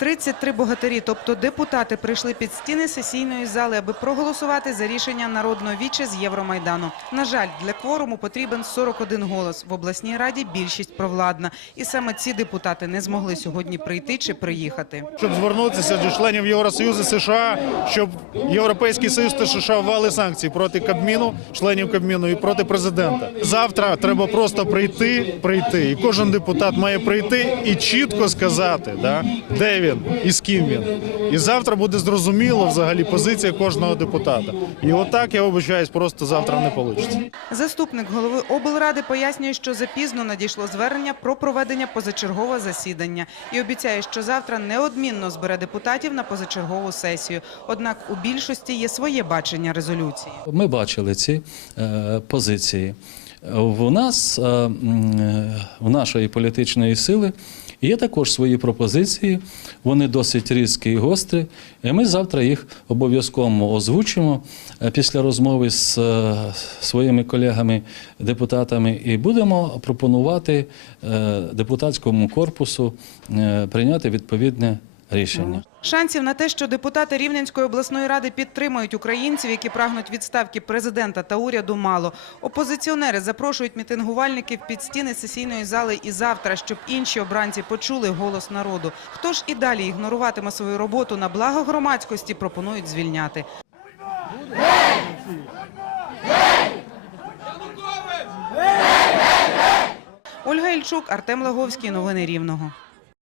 33 богатирі, тобто депутати, прийшли під стіни сесійної зали, аби проголосувати за рішення народного віче з Євромайдану. На жаль, для кворуму потрібен 41 голос. В обласній раді більшість провладна. І саме ці депутати не змогли сьогодні прийти чи приїхати. щоб звернутися до членів Євросоюзу США, щоб Європейський Союз та США ввели санкції проти Кабміну, членів Кабміну і проти президента. Завтра треба просто прийти, прийти, і кожен депутат має прийти і чітко сказати, да, де він і з ким він. І завтра буде зрозуміло взагалі позиція кожного депутата. І отак я обичаюсь, просто завтра не вийде. Заступник голови облради пояснює, що запізно надійшло звернення про проведення позачергового засідання і обіцяє, що завтра неодмінно збере депутатів на позачергову сесію. Однак у більшості є своє бачення резолюції. Ми бачили ці е, позиції. В нас, е, е, в нашої політичної сили, є також свої пропозиції. Вони досить різкі і гострі. І ми завтра їх обов'язково озвучимо е, після розмови з е, своїми колегами-депутатами і будемо пропонувати е, депутатському корпусу прийняти відповідне рішення. Шансів на те, що депутати Рівненської обласної ради підтримують українців, які прагнуть відставки президента та уряду, мало. Опозиціонери запрошують мітингувальників під стіни сесійної зали і завтра, щоб інші обранці почули голос народу. Хто ж і далі ігноруватиме свою роботу на благо громадськості, пропонують звільняти. Ольга Ільчук, Артем Лаговський. Новини Рівного.